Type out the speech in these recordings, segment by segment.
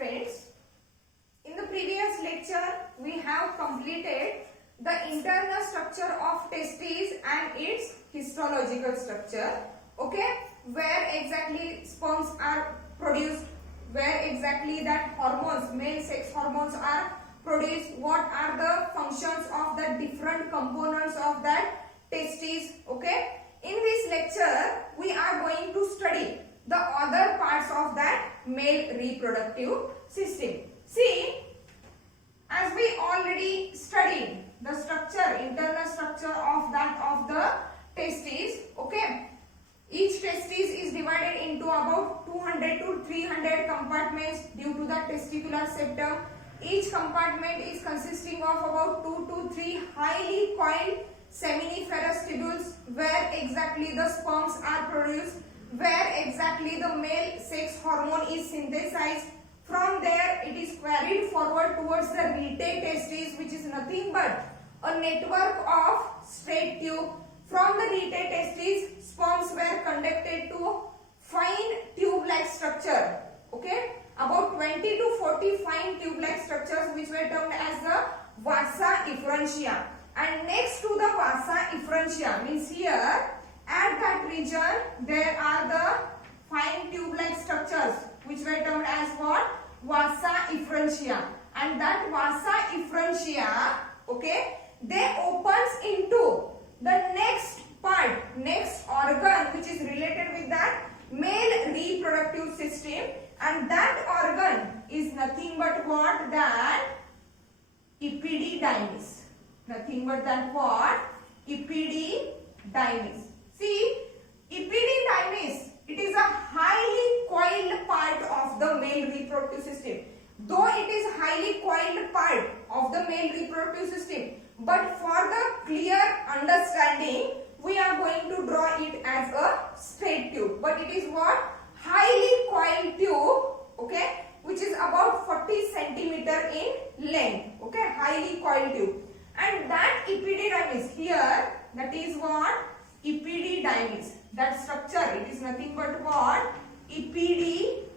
friends. In the previous lecture, we have completed the internal structure of testes and its histological structure. Okay, where exactly sperms are produced, where exactly that hormones, male sex hormones are produced, what are the functions of the different components of that testes. Okay, in this lecture, we are going to study the other parts of that male reproductive system. See, as we already studied the structure, internal structure of that of the testes. Okay, each testis is divided into about 200 to 300 compartments due to the testicular septum. Each compartment is consisting of about 2 to 3 highly coiled seminiferous tubules where exactly the sperms are produced, where exactly the male sex hormone is synthesized. From there it is carried forward towards the rete testis, which is nothing but a network of straight tube. From the rete testis, sperms were conducted to fine tube-like structure. Okay, about 20 to 40 fine tube-like structures which were termed as the vasa efferentia. And next to the vasa efferentia means here at that region there are the fine tube-like structures which were termed as what? Vasa efferentia. And that vasa efferentia, okay, they opens into the next part, next organ which is related with that male reproductive system, and that organ is nothing but what? That epididymis. Nothing but that what? Epididymis. See, epididymis, it is a highly coiled part of the male reproductive system. Though it is highly coiled part of the male reproductive system, but for the clear understanding, we are going to draw it as a straight tube. But it is what? Highly coiled tube, okay, which is about 40 centimeter in length. Okay, highly coiled tube. And that epididymis here, that is what? Epididymis. That structure, it is nothing but what? Epididymis.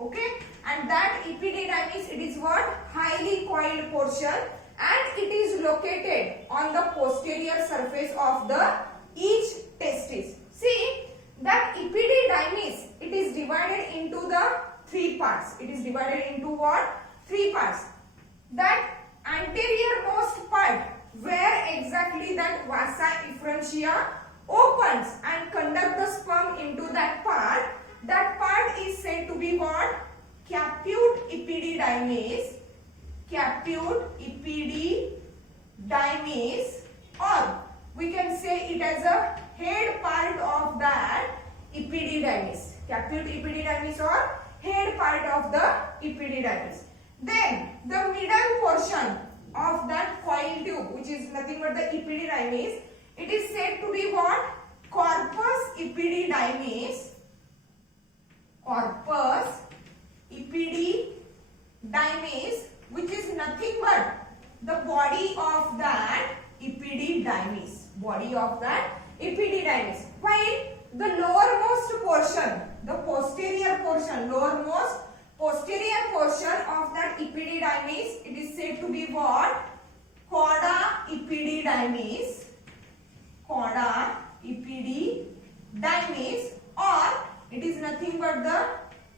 Okay, and that epididymis, it is what? Highly coiled portion, and it is located on the posterior surface of the each testis. See, that epididymis, it is divided into the 3 parts. It is divided into what? 3 parts. That anterior most part where exactly that vasa efferentia opens and conduct the sperm into that part is said to be what? Capute epididymis. Capute epididymis, or we can say it as a head part of that epididymis. Capute epididymis or head part of the epididymis. Then the middle portion of that coil tube, which is nothing but the epididymis, it is said to be what? Corpus epididymis. Corpus epididymis, which is nothing but the body of that epididymis. Body of that epididymis. While the lowermost portion, the posterior portion, lowermost posterior portion of that epididymis, it is said to be what? Cauda epididymis. Cauda epididymis, or it is nothing but the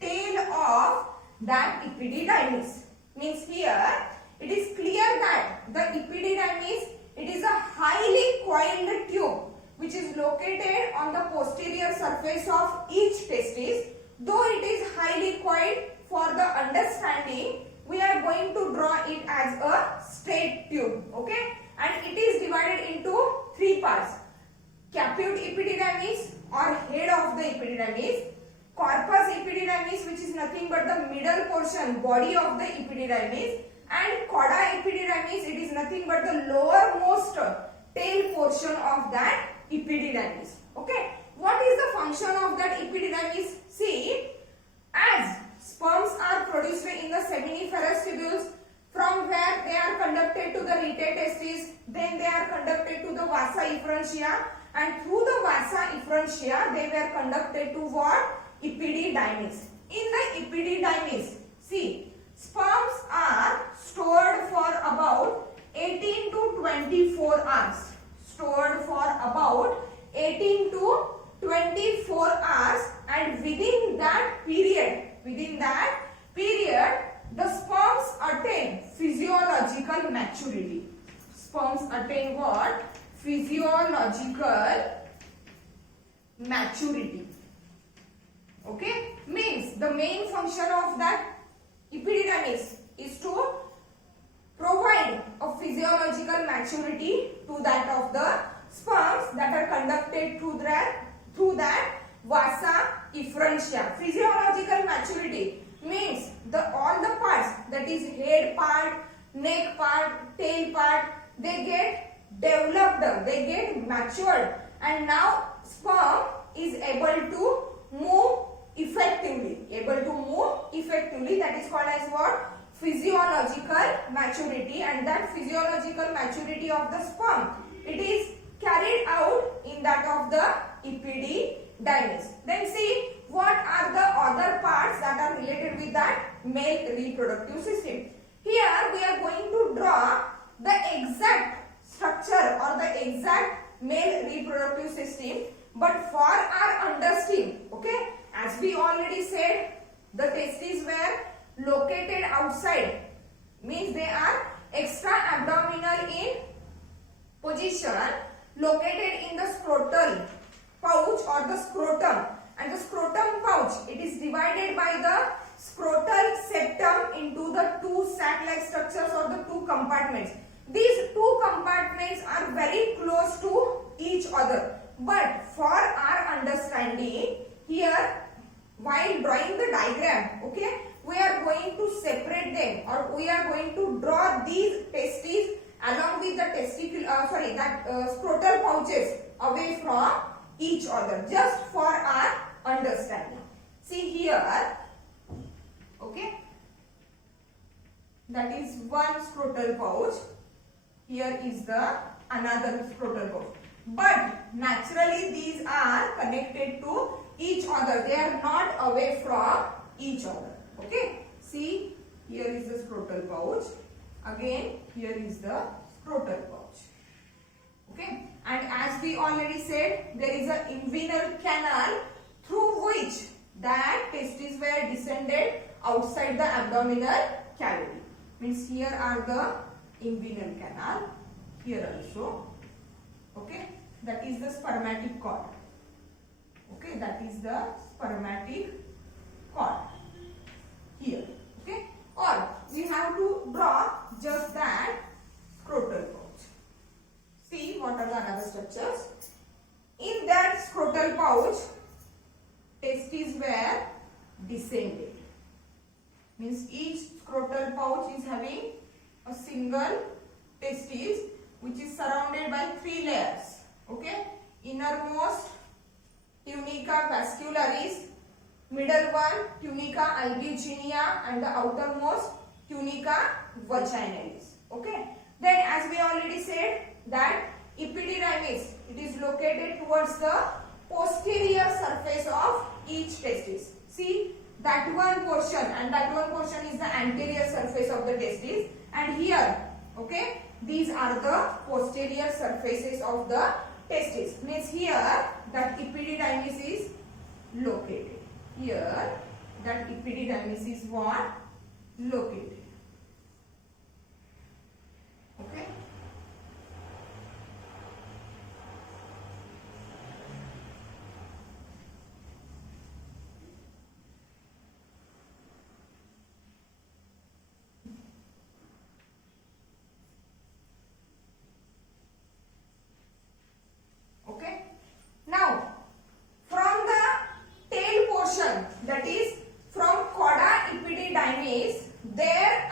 tail of that epididymis. Means here it is clear that the epididymis, it is a highly coiled tube which is located on the posterior surface of each testis. Though it is highly coiled, for the understanding, we are going to draw it as a straight tube. Okay, and it is divided into 3 parts: capute epididymis or head of the epididymis, corpus epididymis, which is nothing but the middle portion, body of the epididymis, and cauda epididymis, it is nothing but the lowermost tail portion of that epididymis. Okay, what is the function of that epididymis? See, as sperms are produced in the seminiferous tubules, from where they are conducted to the rete testis, then they are conducted to the vasa efferentia, and through the vasa efferentia they were conducted to what? Epididymis. In the epididymis, see, sperms are stored for about 18 to 24 hours. Stored for about 18 to 24 hours, and within that period, the sperms attain physiological maturity. Sperms attain what? Physiological maturity. Okay, means the main function of that epididymis is to provide a physiological maturity to that of the sperms that are conducted through that vasa effurentia. Physiological maturity means all the parts, that is head part, neck part, tail part, they get developed, they get matured, and now sperm is able to move effectively. That is called as what? Physiological maturity. And that physiological maturity of the sperm, it is carried out in that of the epididymis. Then see what are the other parts that are related with that male reproductive system. Here we are going to draw the exact structure or the exact male reproductive system, but for our understanding, okay, as we already said, the testes were located outside, means they are extra abdominal in position, located in the scrotal pouch or the scrotum, and the scrotum pouch, it is divided by the scrotal septum into the two sac-like structures or the two compartments. These two compartments are very close to each other, but for our understanding here, while drawing the diagram, okay, we are going to separate them, or we are going to draw these testes along with the scrotal pouches away from each other, just for our understanding. See here, okay, that is one scrotal pouch. Here is the another scrotal pouch. But naturally these are connected to each other. They are not away from each other. Okay. See, here is the scrotal pouch. Again, here is the scrotal pouch. Okay. And as we already said, there is an inguinal canal through which that testes were descended outside the abdominal cavity. Means here are the inguinal canal. Here also. Okay. That is the spermatic cord. Okay. That is the spermatic cord. Here. Okay. Or we have to draw just that scrotal pouch. See what are the other structures. In that scrotal pouch, testes were descended. Means each scrotal pouch is having a single testis which is surrounded by three layers. Okay. Innermost tunica vascularis, middle one tunica albuginea, and the outermost tunica vaginalis. Okay. Then as we already said that epididymis, it is located towards the posterior surface of each testis. See that one portion, and that one portion is the anterior surface of the testis, and here, okay, these are the posterior surfaces of the testis. Means here that epididymis is located. Here that epididymis is what? Located. Okay. Okay. Now, from the tail portion, that is from chorda epididymis, there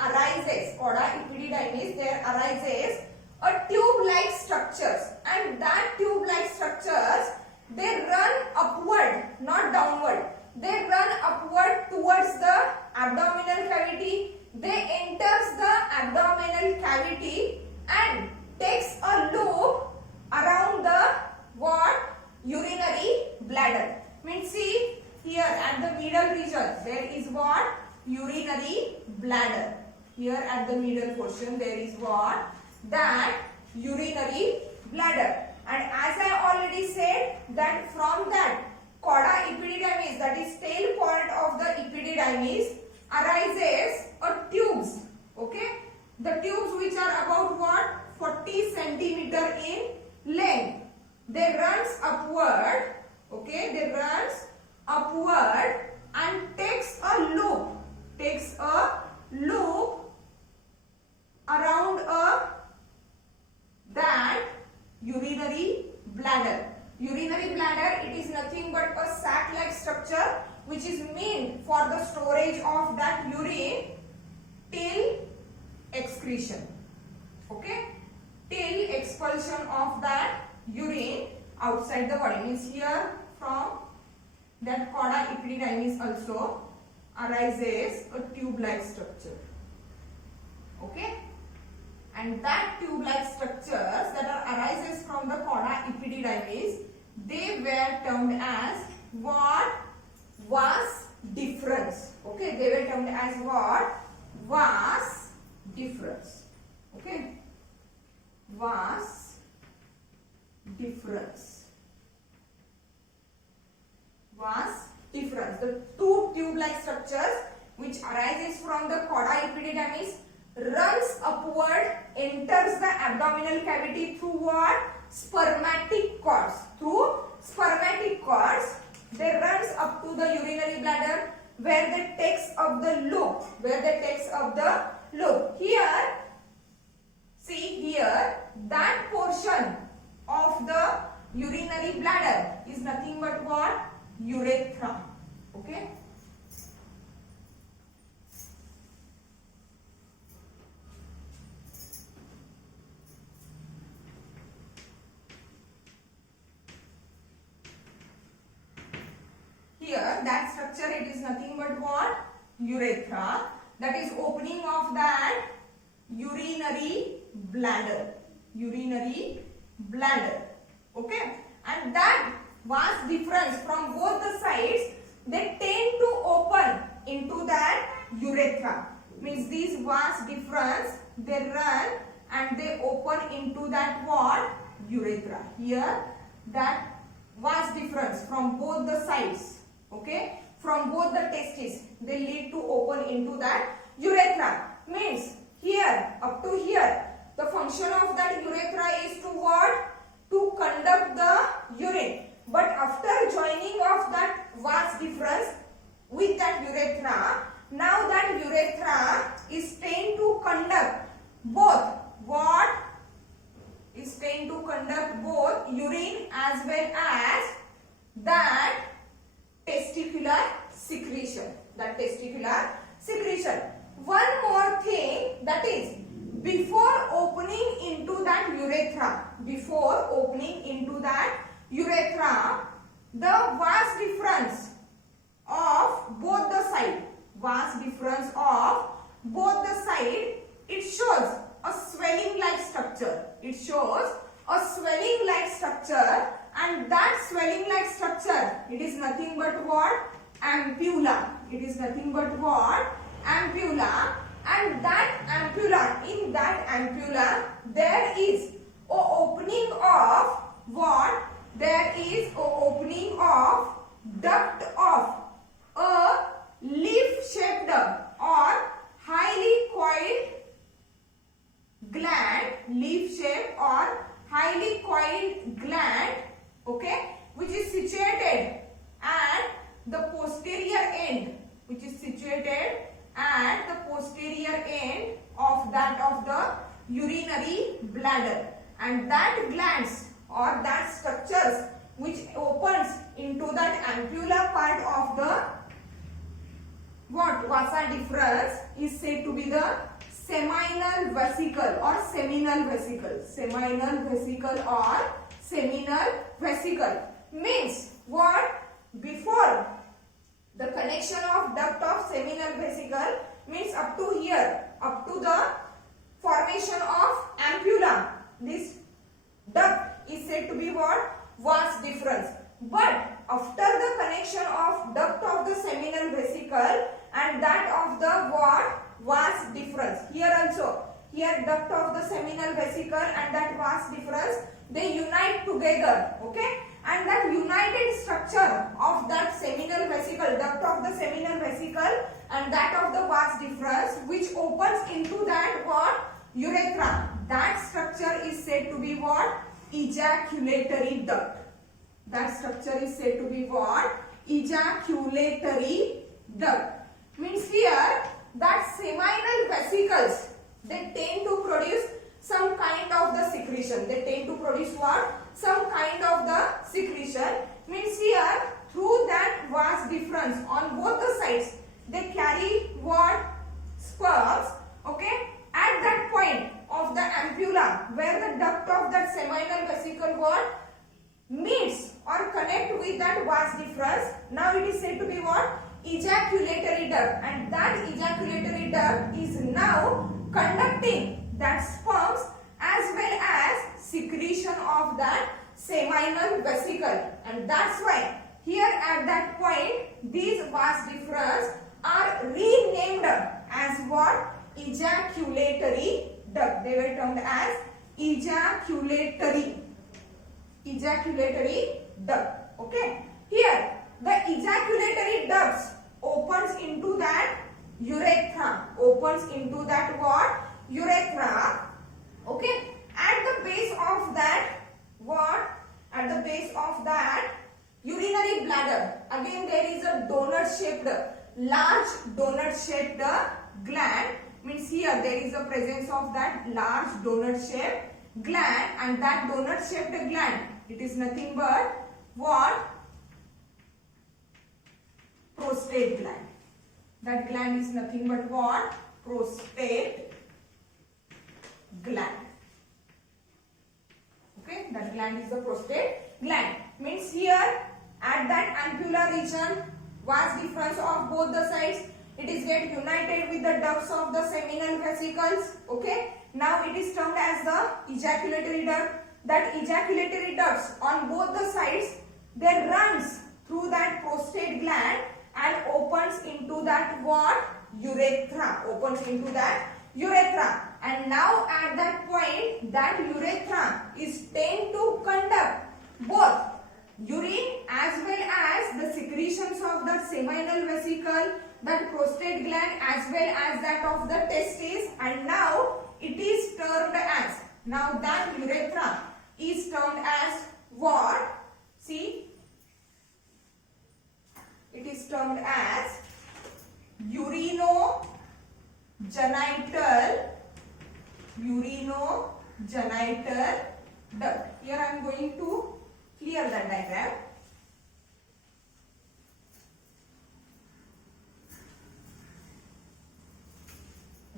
what? Urinary bladder. Here at the middle portion there is what? That urinary bladder. And as I already said that from that chorda epididymis, that is tail part of the epididymis, arises a tubes. Okay, the tubes which are about what? 40 centimeter in length. They runs upward. Okay, they runs upward and takes a loop around that urinary bladder. Urinary bladder, it is nothing but a sac-like structure which is meant for the storage of that urine till excretion. Okay, till expulsion of that urine outside the body. Means here from that chorda epididymis also arises a tube-like structure. Okay, and that tube-like structures that arises from the chorda epididymis, they were termed as what? Vas deferens. Okay, they were termed as what? Vas deferens. Okay, vas deferens. Vas deferens. The two tube-like structures which arises from the chorda epididymis, runs upward, enters the abdominal cavity through what? Spermatic cords. Through spermatic cords, they runs up to the urinary bladder where they takes up the loop. Here, see here, that portion of the urinary bladder is nothing but what? Urethra. Okay. Here, that structure, it is nothing but what? Urethra. That is opening of that urinary bladder. Okay. And that vas deferens from both the sides, they tend to open into that urethra. Means these vas deferens, they run and they open into that what? Urethra. Here, that vas deferens from both the sides. Okay, from both the testes, they lead to open into that urethra. Means here, up to here, the function of that urethra is to what? To conduct the urine. But after joining of that vas deferens with that urethra, now that urethra is trained to conduct both what? Is trained to conduct both urine as well as that testicular secretion. One more thing, that is before opening into that urethra, the vas deferens of both the side, it shows a swelling like structure. And that swelling like structure, it is nothing but what? Ampulla. And that ampulla, in that ampulla, there is a opening of what? There is a opening of duct of a leaf-shaped or highly coiled gland, okay, which is situated at the posterior end, of the urinary bladder. And that glands or that structures which opens into that ampulla part of the what? Vasa deferens is said to be the seminal vesicle or seminal vesicle. Means what? Before the connection of duct of seminal vesicle, means up to here, up to the formation of ampulla, this duct is said to be what? Vas deferens. But after the connection of duct of the seminal vesicle, and that of the what? Vas deferens. Here also, here duct of the seminal vesicle and that vas deferens, they unite together, okay? And that united structure of that seminal vesicle, duct of the seminal vesicle and that of the vas deferens, which opens into that what? Urethra. That structure is said to be what? Ejaculatory duct. That structure is said to be what? Ejaculatory duct. Means here that seminal vesicles, they tend to produce some kind of the secretion. They tend to produce what? Some kind of the secretion. Means here through that vas deferens on both the sides, they carry what? Sperms. Okay. At that point of the ampulla where the duct of that seminal vesicle what? Meets or connect with that vas deferens. Now it is said to be what? Ejaculatory duct, and that ejaculatory duct is now conducting that sperms as well as secretion of that seminal vesicle, and that's why here at that point these vas deferens are renamed as what? Ejaculatory duct. They were termed as ejaculatory duct. Okay. Here the ejaculatory ducts opens into that urethra. Opens into that what? Urethra. Okay. At the base of that what? At the base of that urinary bladder. Again there is a donut shaped, large donut shaped gland. Means here there is a presence of that large donut shaped gland, and that donut shaped gland, it is nothing but what? Prostate gland. That gland is nothing but what? Prostate gland. Okay, that gland is the prostate gland. Means here at that ampulla region, vas deferens of both the sides, it is get united with the ducts of the seminal vesicles. Okay, now it is termed as the ejaculatory duct. That ejaculatory ducts on both the sides, they runs through that prostate gland and opens into that what? Urethra. Opens into that urethra. And now at that point, that urethra is tend to conduct both urine as well as the secretions of the seminal vesicle, that prostate gland as well as that of the testes, and now it is termed as, now that urethra is termed as what? See, it is termed as urinogenital duct. Here I am going to clear that diagram.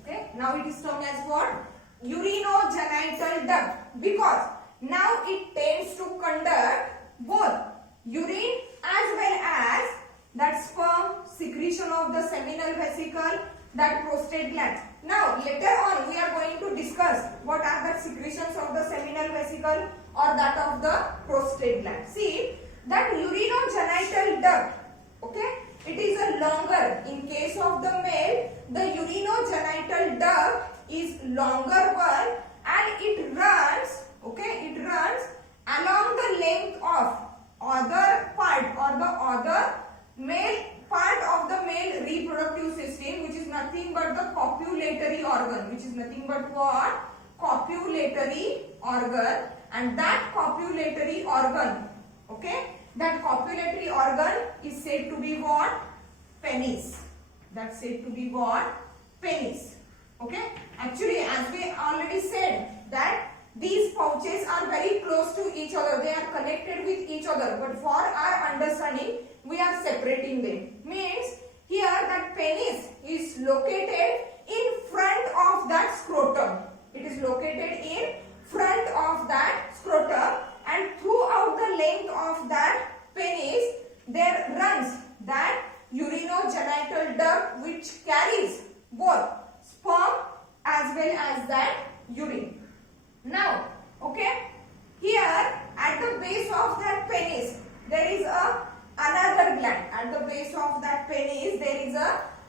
Okay, now it is termed as what? Urinogenital duct, because now it tends to conduct both urine as well as that sperm, secretion of the seminal vesicle, that prostate gland. Now later on we are going to discuss what are the secretions of the seminal vesicle or that of the prostate gland. See, that urinogenital duct, okay, it is a longer. In case of the male, the urinogenital duct is longer one, and it runs, okay, it runs along the length of other part or the other male part of the male reproductive system, which is nothing but the copulatory organ, which is nothing but what? Copulatory organ. And that copulatory organ, okay, that copulatory organ is said to be what? Penis. That's said to be what? Penis. Okay. Actually, as we already said, that these pouches are very close to each other. They are connected with each other. But for our understanding, we are separating them. Means here that penis is located in front of that scrotum. It is located in front of that scrotum, and throughout the length of that penis there runs that urinogenital duct, which carries both sperm as well as that urine. Now, okay, here at the base of that penis there is another gland. At the base of that penis there is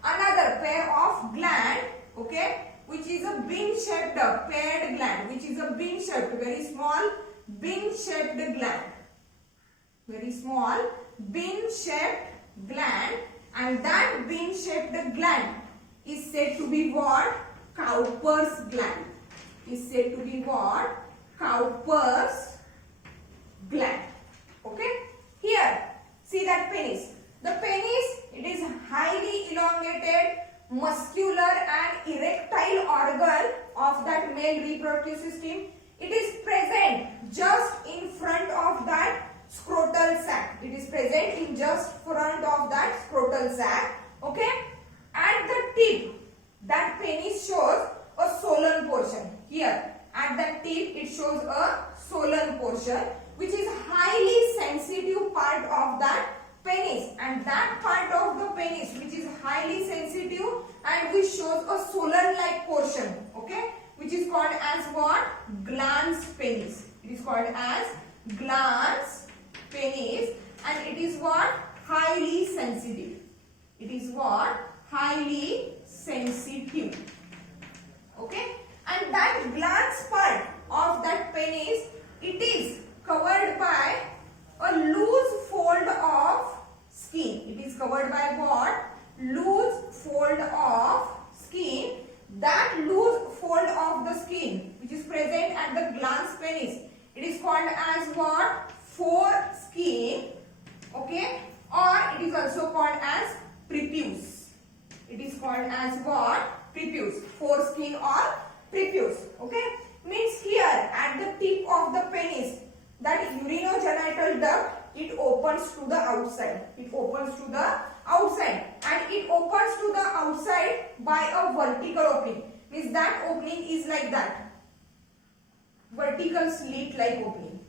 another pair of gland, okay, which is a bean-shaped paired gland, which is a bean-shaped, very small bean-shaped gland, very small bean-shaped gland, and that bean-shaped gland is said to be what? Cowper's gland. Is said to be what? Cowper's gland. Okay. Here, see that penis. The penis, it is highly elongated, muscular and erectile organ of that male reproductive system. It is present just in front of that scrotal sac. It is present in just front of that scrotal sac. Okay. At the tip, that penis shows a swollen portion. Here, at the tip, it shows a swollen portion, which is highly sensitive part of that penis, and that part of the penis which is highly sensitive and which shows a swollen like portion, okay, which is called as what? Glans penis. It is called as glans penis, and it is what? Highly sensitive. It is what? Highly sensitive. Okay, and that glans part of that penis, it is covered by a loose fold of skin. It is covered by what? Loose fold of skin. That loose fold of the skin which is present at the glans penis, it is called as what? Foreskin. Okay, or it is also called as prepuce. It is called as what? Prepuce. Foreskin or prepuce. Okay, means here at the tip of the penis, that urinogenital duct, it opens to the outside. It opens to the outside, and it opens to the outside by a vertical opening. Means that opening is like that. Vertical slit like opening.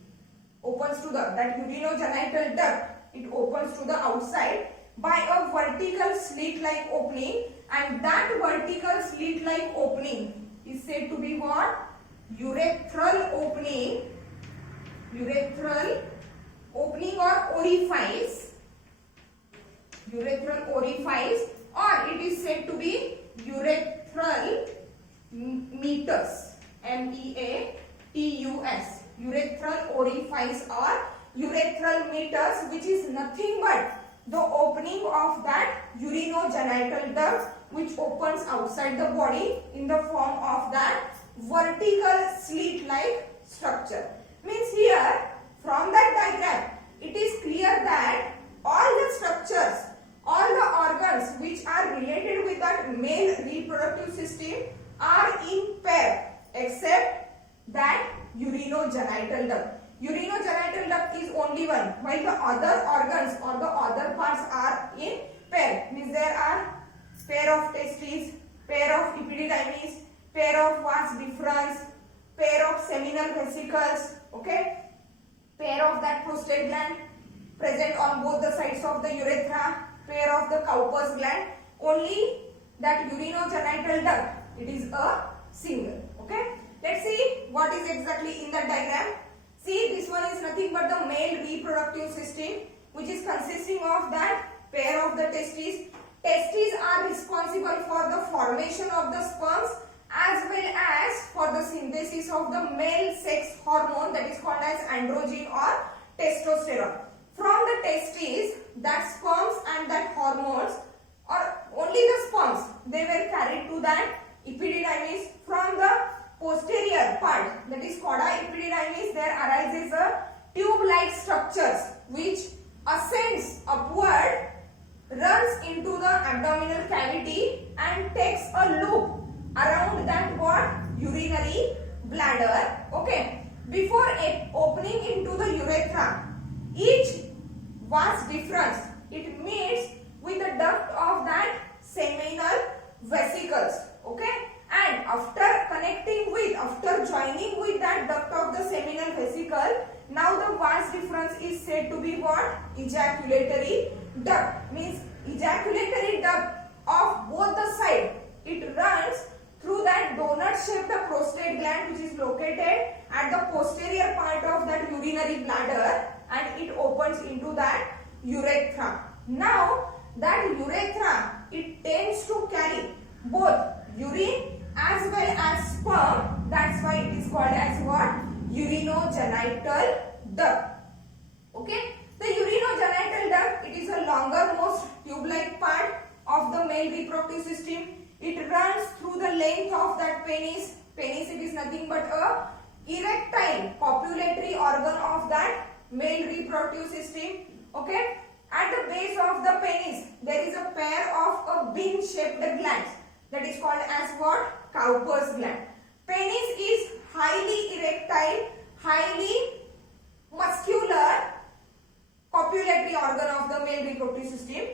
Opens to that urinogenital duct, it opens to the outside by a vertical slit like opening, and that vertical slit like opening is said to be what? Urethral opening. Urethral opening or orifice. Urethral orifice, or it is said to be urethral meatus. MEATUS. Urethral orifice or urethral meatus, which is nothing but the opening of that urinogenital duct which opens outside the body in the form of that vertical slit like structure. Means here from that diagram it is clear that all the structures, all the organs which are related with that male reproductive system are in pair except that urinogenital duct. Urinogenital duct is only one, while the other organs or the other parts are in pair. Means there are pair of testes, pair of epididymis, pair of vas deferens, pair of seminal vesicles, okay, pair of that prostate gland present on both the sides of the urethra, pair of the Cowper's gland. Only that urinogenital duct, it is a single. Okay, let's see what is exactly in the diagram. See, this one is nothing but the male reproductive system, which is consisting of that pair of the testes. Testes are responsible for the formation of the sperms as well as for the synthesis of the male sex hormone, that is called as androgen or testosterone. From the testes, that sperms and that hormones, or only the sperms, they were carried to that epididymis. From the posterior part, that is cauda epididymis, there arises a tube-like structures which ascends upward, runs into the abdominal cavity and takes a loop around that what? Urinary bladder. Okay, before opening into the urethra, each vas deferens, it meets with the duct of that seminal vesicles. Okay, and after connecting with, after joining with that duct of the seminal vesicle, now the vas deferens is said to be what? Ejaculatory duct. Means ejaculatory duct of both the side, it runs through that donut shaped prostate gland which is located at the posterior part of that urinary bladder, and it opens into that urethra. Now that urethra, it tends to both urine as well as sperm. That's why it is called as what? Urinogenital duct. Okay. The urinogenital duct, it is a longer-most tube-like part of the male reproductive system. It runs through the length of that penis. Penis, it is nothing but a erectile copulatory organ of that male reproductive system. Okay. At the base of the penis, there is a pair of a bean-shaped glands. That is called as what? Cowper's gland. Penis is highly erectile, highly muscular copulatory organ of the male reproductive system.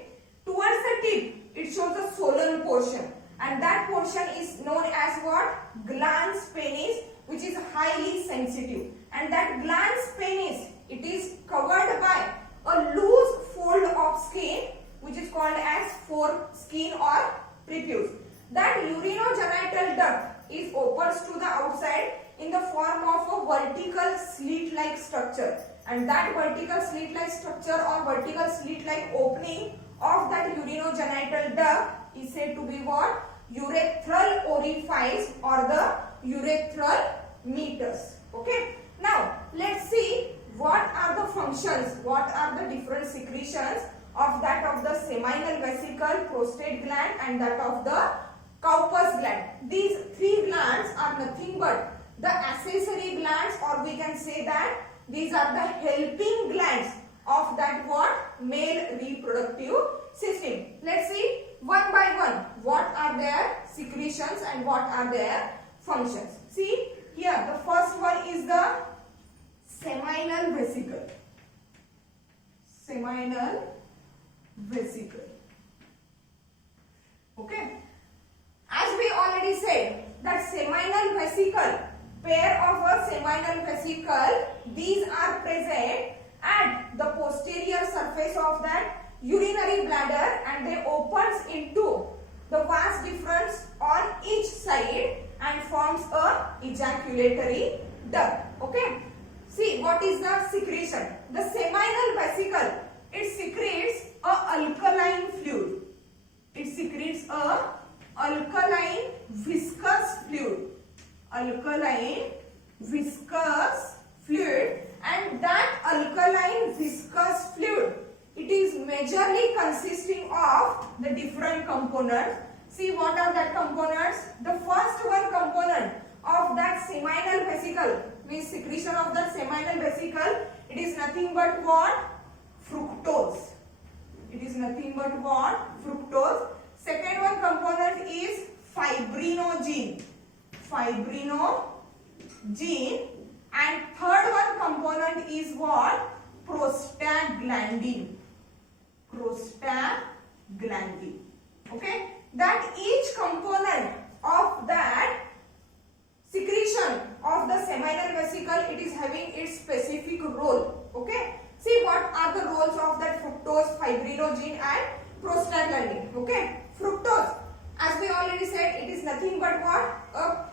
Towards the tip, it shows a swollen portion, and that portion is known as what? Glans penis, which is highly sensitive. And that glans penis, it is covered by a loose fold of skin, which is called as foreskin or prepuce. That urinogenital duct is opens to the outside in the form of a vertical slit-like structure, and that vertical slit-like structure or vertical slit-like opening of that urinogenital duct is said to be what? Urethral orifice or the urethral meatus. Okay. Now let's see what are the functions, what are the different secretions of that of the seminal vesicle, prostate gland, and that of the Cowper's gland. These three glands are nothing but the accessory glands, or we can say that these are the helping glands of that what? Male reproductive system. Let's see one by one what are their secretions and what are their functions. See here, the first one is the seminal vesicle. Seminal vesicle. Okay. As we already said, that seminal vesicle, pair of a seminal vesicle, these are present at the posterior surface of that urinary bladder, and they opens into the vas deferens on each side and forms a ejaculatory duct. Okay. See what is the secretion. The seminal vesicle, it secretes a alkaline fluid. It secretes a alkaline viscous fluid. Alkaline viscous fluid, and that alkaline viscous fluid, it is majorly consisting of the different components. See what are that components? The first one component of that seminal vesicle, means secretion of that seminal vesicle, it is nothing but what? Fructose. It is nothing but what? Fructose. Second one component is fibrinogen. Fibrinogen. And third one component is what? Prostaglandin. Prostaglandin. Okay. That each component of that secretion of the seminal vesicle, it is having its specific role. Okay. See what are the roles of that fructose, fibrinogen and prostaglandin. Okay. Fructose, as we already said, it is nothing but what? A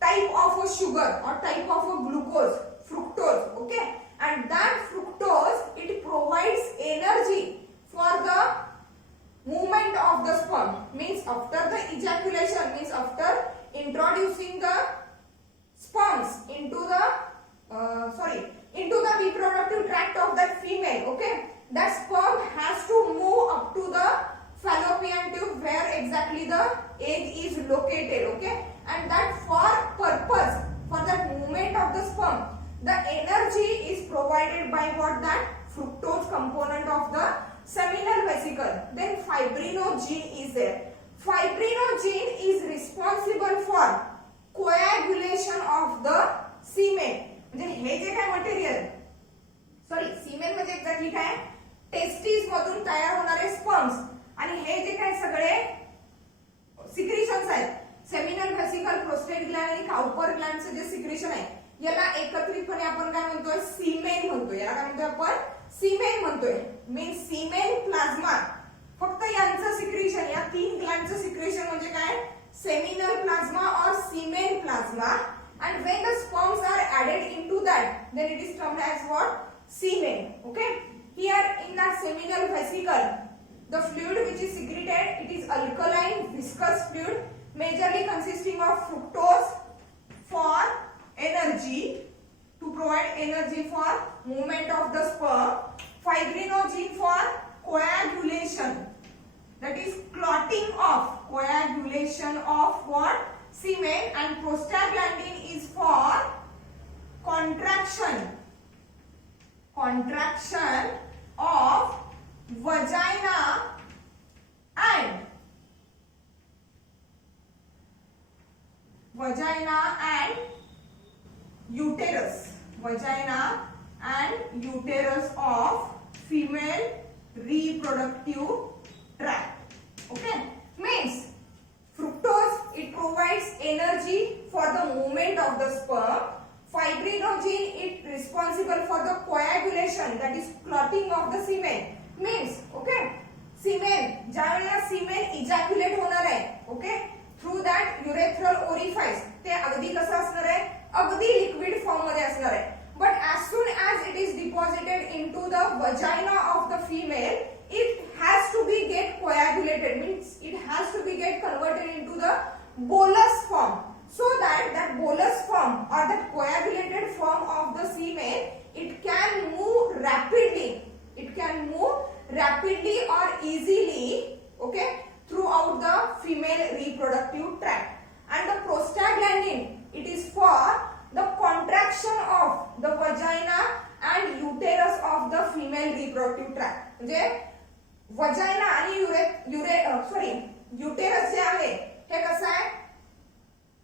type of a sugar or type of a glucose. Fructose. Okay. And that fructose, it provides energy for the movement of the sperm. Means after the ejaculation, means after introducing the sperms into the reproductive tract of that female. Okay. That sperm has to move up to the fallopian tube where exactly the egg is located. Okay. And that for that movement of the sperm, the energy is provided by what? That fructose component of the seminal vesicle. Then fibrinogen is there. Fibrinogen is responsible for coagulation of the semen. म्हणजे हे जे काय material, sorry सीमेन म्हणजे exactly काय? Testis मधून तयार होणारे sperms, आणि हे जे काय सगळे सिक्रिशन्स आहेत, सेमिनल व्हेसिकल, प्रोस्टेट ग्लॅंड आणि काउपर ग्लॅंडचे जे सिक्रिशन आहे, याला एकत्रितपणे आपण काय म्हणतोय? सीमेन म्हणतोय. याला काय म्हणतोय आपण? सीमेन म्हणतोय. मीन्स सीमेन प्लाझ्मा. फक्त यांचं सिक्रिशन, या तीन ग्लॅंडचं सिक्रिशन म्हणजे काय? सेमिनल प्लाझ्मा और सीमेन plasma. And when the sperms are added into that, then it is termed as what? Semen. Okay. Here in that seminal vesicle, The fluid which is secreted, it is alkaline viscous fluid, majorly consisting of fructose for energy, to provide energy for movement of the sperm, fibrinogen for coagulation, that is clotting of, coagulation of what? Semen, and prostaglandin is for contraction of vagina and uterus, vagina and uterus of female reproductive tract. Okay, means fructose, it provides energy for the movement of the sperm. Fibrinogen, it responsible for the coagulation, that is clotting of the semen. Means, okay, semen, ज्यावेळेला semen ejaculate होणार आहे, okay, through that urethral orifice, ते अगदी कसं असणार आहे? अगदी liquid form मध्ये असणार आहे. But as soon as it is deposited into the vagina of the female, it has to be get coagulated, means it has to be get converted into the bolus form, so that bolus form or that coagulated form of the semen, it can move rapidly, or easily, okay, throughout the female reproductive tract. And the prostaglandin, it is for the contraction of the vagina and uterus of the female reproductive tract. म्हणजे vagina आणि uterus जे आहे हे कसं आहे?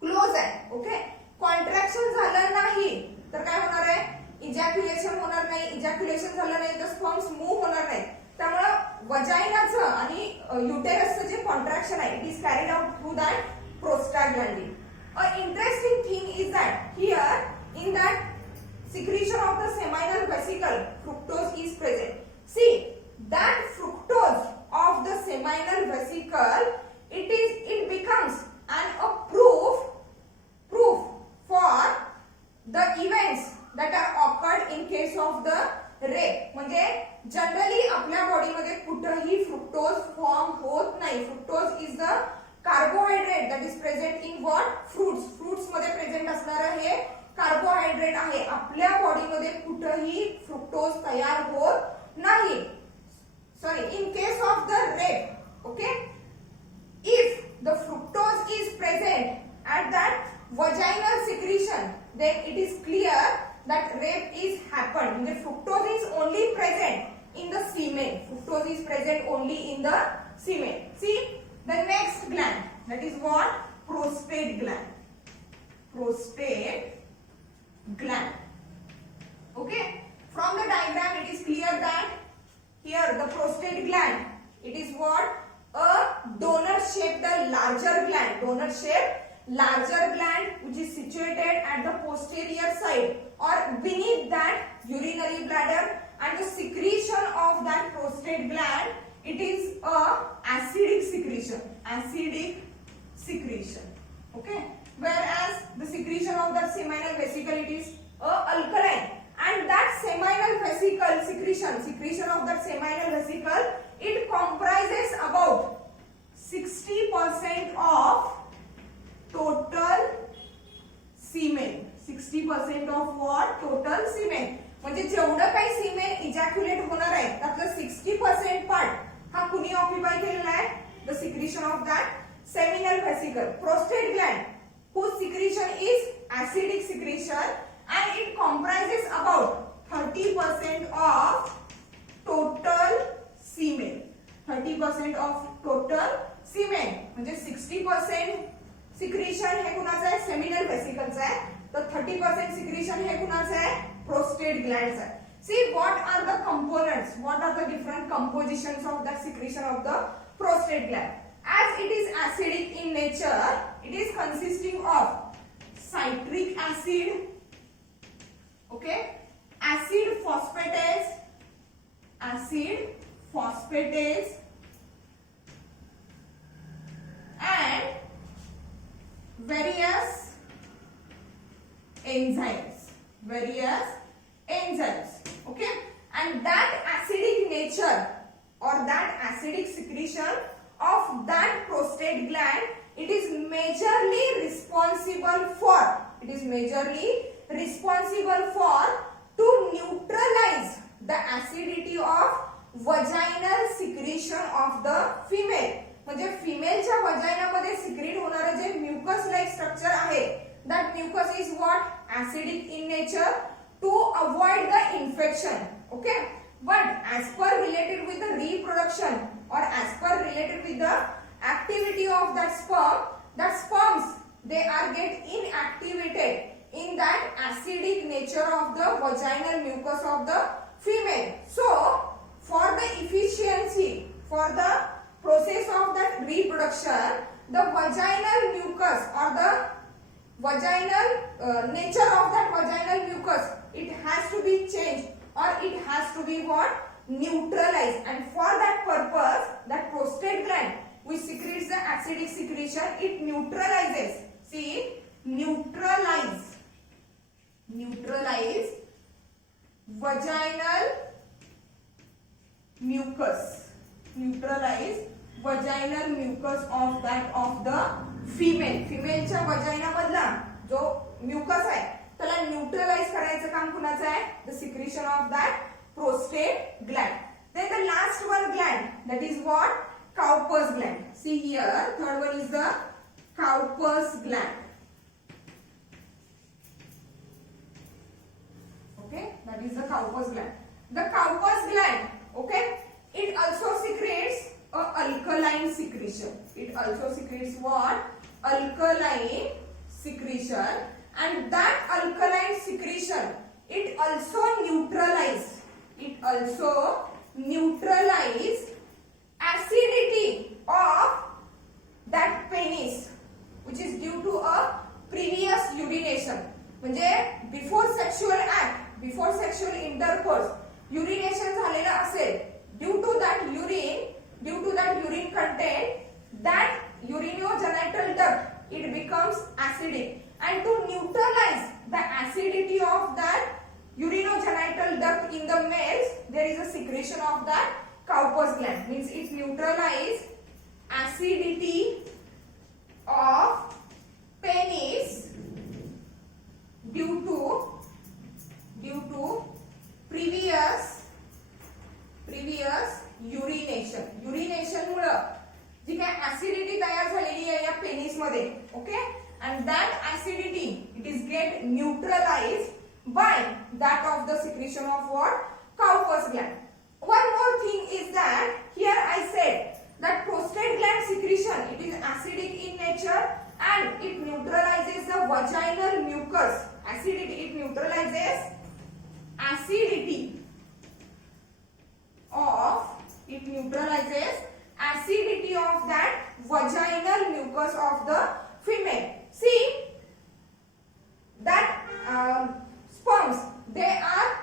Close आहे. Okay, contraction झालं नाही तर काय होणार आहे? इजॅक्युलेशन होणार नाही. इजॅक्युलेशन झालं नाही तर स्पर्म्स मूव्ह होणार नाही. त्यामुळे वजाइनाचं आणि युटेरसचं जे कॉन्ट्रॅक्शन आहे, it is carried out through that prostaglandin. An interesting thing is that here in that secretion of the seminal vesicle, fructose is present. See, that fructose of the seminal vesicle, it becomes a proof for the events that are occurred in case of the rape. म्हणजे generally आपल्या body मध्ये कुठेही fructose form होत नाही. Fructose is the carbohydrate that is present in what? Fruits मध्ये present असणारं हे carbohydrate आहे. आपल्या बॉडी मध्ये कुठेही फ्रुक्टोज तयार होत नाही. Sorry, in case of the rape, okay, if the fructose is present at that vaginal secretion, then it is clear that rape is happened. The fructose is only present in the semen. Fructose is present only in the semen. See the next gland, that is what? Prostate gland. Prostate gland. Okay, from the diagram it is clear that here the prostate gland, it is what? A donut shaped, the larger gland, which is situated at the posterior side or beneath that urinary bladder, and the secretion of that prostate gland, it is a acidic secretion. Okay, whereas the secretion of that seminal vesicle, it is a alkaline. And that seminal vesicle secretion of that seminal vesicle, it comprises about 60% of total semen. 60% of what? Total semen. म्हणजे जेवढं काही सीमेन इजॅक्युलेट होणार आहे त्यातलं 60% part हा कुणी occupy केलेला आहे? The secretion of that seminal vesicle, prostate gland, whose secretion is acidic secretion, and it comprises about 30% of total semen. 30% of total semen. म्हणजे 60% सिक्रीशन हे कुणाचं आहे? सेमिनल व्हेसिकलचं आहे. तर 30% सिक्रीशन हे कुणाचं आहे? प्रोस्टेट ग्लँड्स आहे. See what are the components, what are the different compositions of that secretion of the prostate gland. As it is acidic in nature, it is consisting of citric acid, okay, acid phosphatase, and various enzymes, okay, and that acidic nature or that acidic secretion of that prostate gland, it is majorly responsible for to neutralize the acidity of vaginal secretion of the female. म्हणजे फिमेलच्या वजायनामध्ये secrete होणारे जे mucus like structure आहे, that mucus is what? Acidic in nature to avoid the infection. Okay, but as per related with the reproduction or as per related with the activity of that sperms they are get inactivated in that acidic nature of the vaginal mucus of the female. So for the efficiency, for the process of that reproduction, the vaginal mucus or the vaginal nature of that vaginal mucus, it has to be changed or it has to be what? Neutralized. And for that purpose, that prostate gland which secretes the acidic secretion, it neutralizes. See, neutralize vaginal mucus, neutralize vaginal mucus of that of the female. फिमेलच्या vagina मधला जो mucus आहे त्याला neutralise करायचं काम कुणाचं आहे? The secretion of that prostate gland. Then the last one gland, that is what? Cowper's gland. See here, third one is the Cowper's gland. Okay, that is the Cowper's gland. The Cowper's gland, okay, it also secretes a alkaline secretion. It also secretes what? Alkaline secretion, and that alkaline secretion, it also neutralizes acidity of that penis which is due to a previous urination. म्हणजे before sexual intercourse urination झालेलं असेल, due to that urine content, that urinogenital duct, it becomes acidic, and to neutralize the acidity of that urinogenital duct in the males, there is a secretion of that Cowper's gland. Means it neutralizes acidity of penis due to previous urination मुळे जी काय acidity तयार झालेली आहे या penis मध्ये, okay, and that acidity it is get neutralized by that of the secretion of what? Cowper's gland. One more thing is that here I said that prostate gland secretion, it is acidic in nature and it neutralizes the vaginal mucus. It neutralizes acidity of that vaginal mucus of the female. See that sperms, they are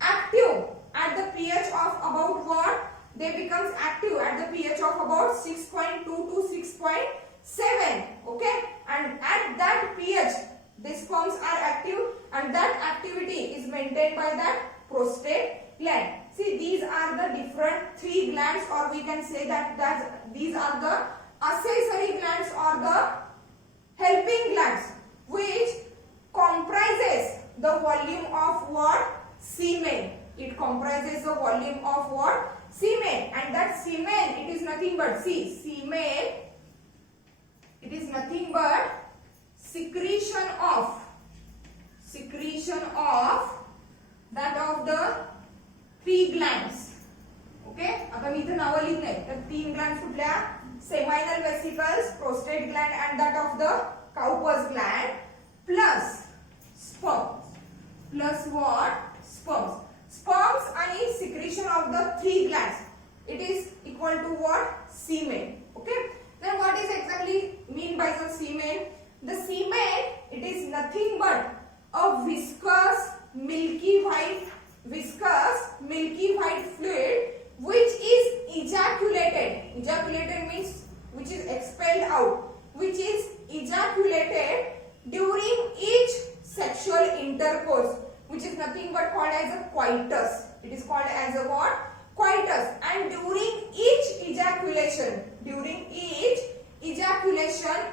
active at the pH of about what? They becomes active at the pH of about 6.2 to 6.7. Okay, and at that pH the sperms are active and that activity is maintained by that prostate gland. See, these are the different three glands, or we can say that these are the accessory glands or the helping glands which comprises the volume of what? Semen. It comprises the volume of what? Semen. And that semen, it is nothing but, see, semen, it is nothing but secretion of that of the three glands. Okay, आता मी इथे नाव लिहिलंय तर तीन glands कुठल्या? Seminal vesicles, prostate Gland and that of the Cowper's gland plus sperms. Plus what? Sperms and secretion of the three glands, it is equal to what? Semen. Okay, then what is exactly mean by the semen? The semen, it is nothing but a viscous milky white fluid which is ejaculated means which is expelled out, which is ejaculated during each sexual intercourse, which is nothing but called as a coitus. It is called as a what? coitus, and during each ejaculation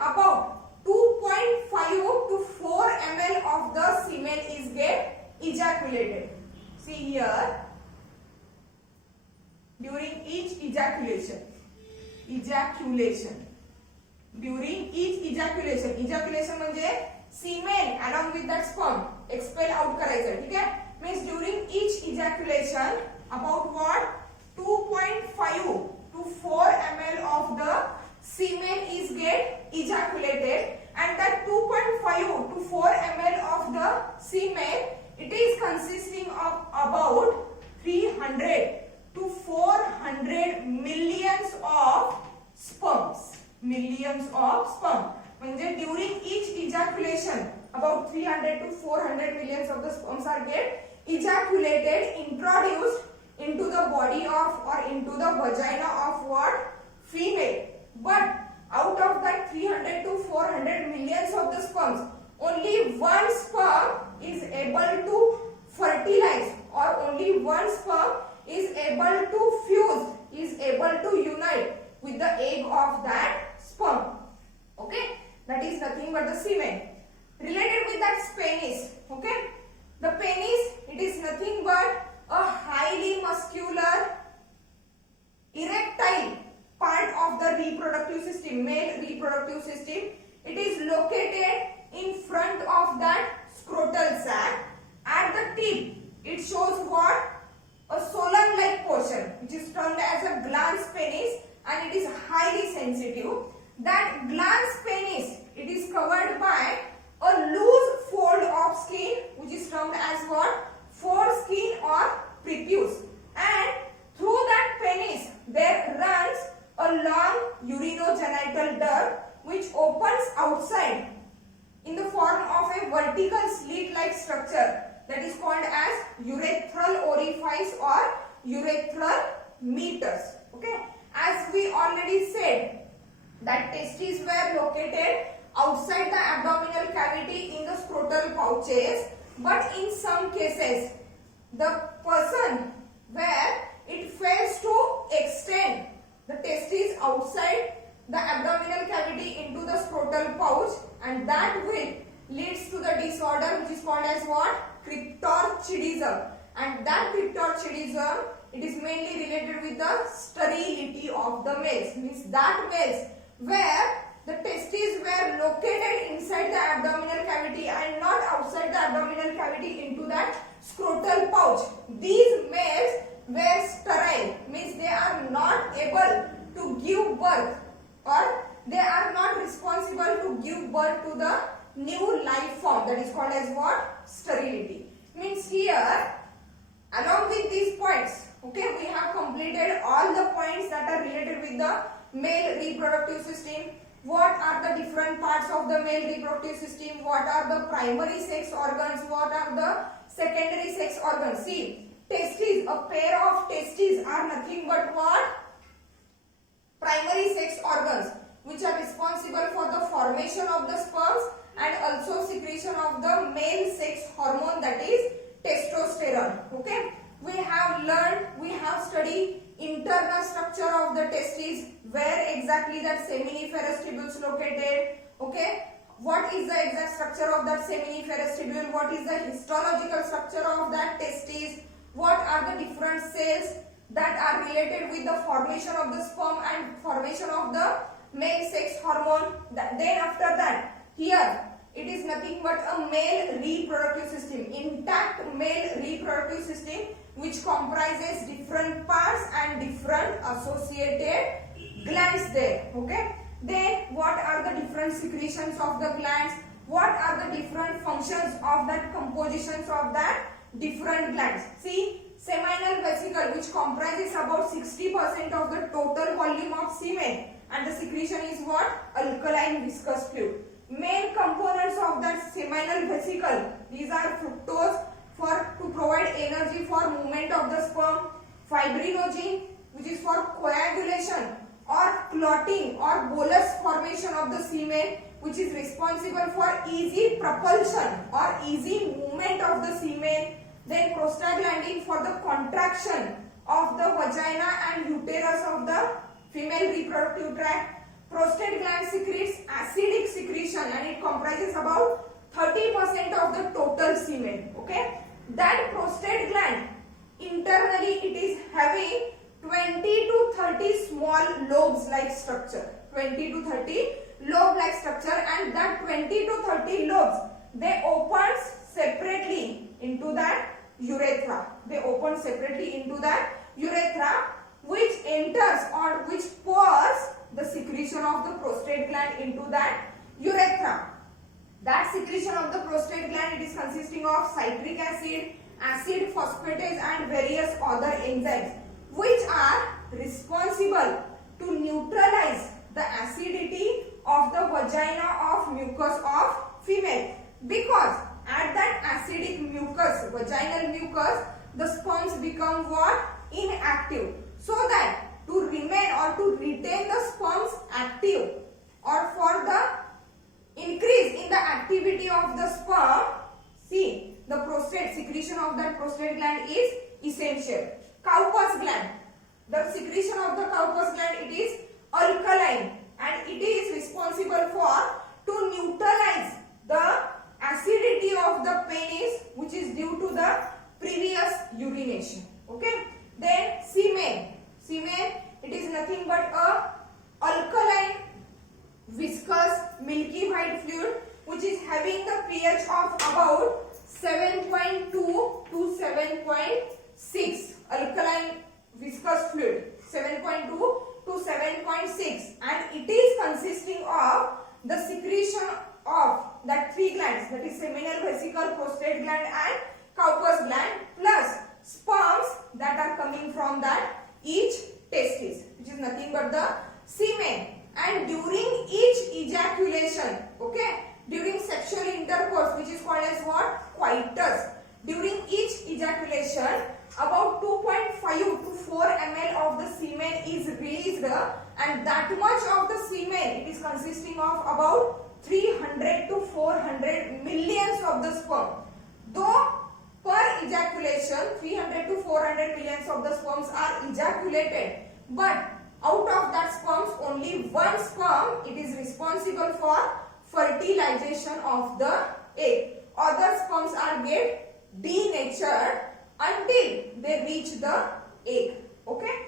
about 2.5 to 4 ml of the semen is get ejaculated. See here, during each ejaculation, during each ejaculation म्हणजे semen along with that sperm expel out करायचं, ठीक आहे. Means during each ejaculation about what 2.5 to 4 ml of the semen is get ejaculated, and that 2.5 to 4 ml of the semen, it is consisting of about 300 to 400 millions of sperms. म्हणजे during each ejaculation about 300 to 400 millions of the sperms are get ejaculated, introduced into the body of or into the vagina of what? Female. But out of that 300 to 400 millions of the sperms, only one sperm is able to fertilize, or only one sperm is able to fuse, is able to unite with the egg of that sperm. Okay, that is nothing but the semen. Related with that penis. Okay, the penis, it is nothing but a highly muscular erectile part of the reproductive system, male reproductive system. It is located in front of that scrotal sac. At the tip, it shows what? A solan-like portion, which is termed as a glans penis, and it is highly sensitive. That glans penis, it is covered by a loose fold of skin, which is termed as what? Foreskin or prepuce. And through that penis, there runs a long urinogenital duct, which opens outside in the form of a vertical slit-like structure that is called as urethral orifice or urethral meatus. Okay, as we already said, that testes were located outside the abdominal cavity in the scrotal pouches, but in some cases the person where it fails to extend the testes outside the abdominal cavity into the scrotal pouch, and that will leads to the disorder which is called as what? Cryptorchidism. And that cryptorchidism, it is mainly related with the sterility of the males. Means that males where the testes were located inside the abdominal cavity and not outside the abdominal cavity into that scrotal pouch, these males were sterile. Means they are not able to give birth, or they are not responsible to give birth to the new life form, that is called as what? Sterility. Means here, along with these points, okay, we have completed all the points that are related with the male reproductive system. What are the different parts of the male reproductive system? What are the primary sex organs? What are the secondary sex organs? See, testes, a pair of testes are nothing but what? Primary sex organs, which are responsible for the formation of the sperms and also secretion of the male sex hormone, that is testosterone. Okay, we have learned, we have studied internal structure of the testes, where exactly that seminiferous tubule is located. Okay, what is the exact structure of that seminiferous tubule? What is the histological structure of that testes? What are the different cells that are related with the formation of the sperm and formation of the male sex hormone? Then after that, here it is nothing but a male reproductive system, intact male reproductive system, which comprises different parts and different associated glands there. Okay, then what are the different secretions of the glands? What are the different functions of that compositions of that different glands? See, seminal vesicle, which comprises about 60% of the total volume of semen, and the secretion is what? Alkaline viscous fluid. Main components of that seminal vesicle, these are fructose to provide energy for movement of the sperm, fibrinogen, which is for coagulation or clotting or bolus formation of the semen, which is responsible for easy propulsion or easy movement of the semen. Then prostaglandin for the contraction of the vagina and uterus of the female reproductive tract. Prostate gland secretes acidic secretion and it comprises about 30% of the total semen. Okay, that prostate gland internally it is having 20 to 30 small lobes like structure. 20 to 30 lobe like structure, and that 20 to 30 lobes they opens separately into that urethra. They open separately into that urethra, which enters or which pours the secretion of the prostate gland into that urethra. That secretion of the prostate gland, it is consisting of citric acid, acid phosphatase and various other enzymes which are responsible to neutralize the acidity of the vagina of mucus of female, because at that acidic mucus, vaginal mucus, the sperms become what? Inactive. So that to remain or to retain the sperms active or for the increase in the activity of the sperm, see, the prostate secretion of that prostate gland is essential. Cowper's gland, the secretion of the Cowper's gland, it is alkaline and it is responsible for to neutralize the acidity of the penis which is due to the previous urination. Okay, then semen, it is nothing but a alkaline viscous milky white fluid which is having the pH of about 7.2 to 7.6. Alkaline viscous fluid 7.2 to 7.6, and it is consisting of the secretion of that three glands, that is seminal vesicle, prostate gland and Cowper's gland, plus sperms that are coming from that each testis, which is nothing but the semen. And during each ejaculation, okay, during sexual intercourse, which is called as what? Coitus. During each ejaculation, about 2.5 to 4 ml of the semen is released, and that much of the semen, it is consisting of about 300 to 400 millions of the sperm. Though per ejaculation 300 to 400 millions of the sperms are ejaculated, but out of that sperms only one sperm, it is responsible for fertilization of the egg. Other sperms are get denatured until they reach the egg. Okay,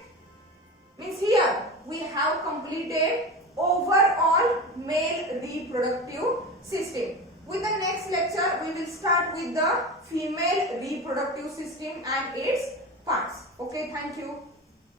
means here we have completed overall male reproductive system. With the next lecture we will start with the female reproductive system and its parts. Okay, thank you.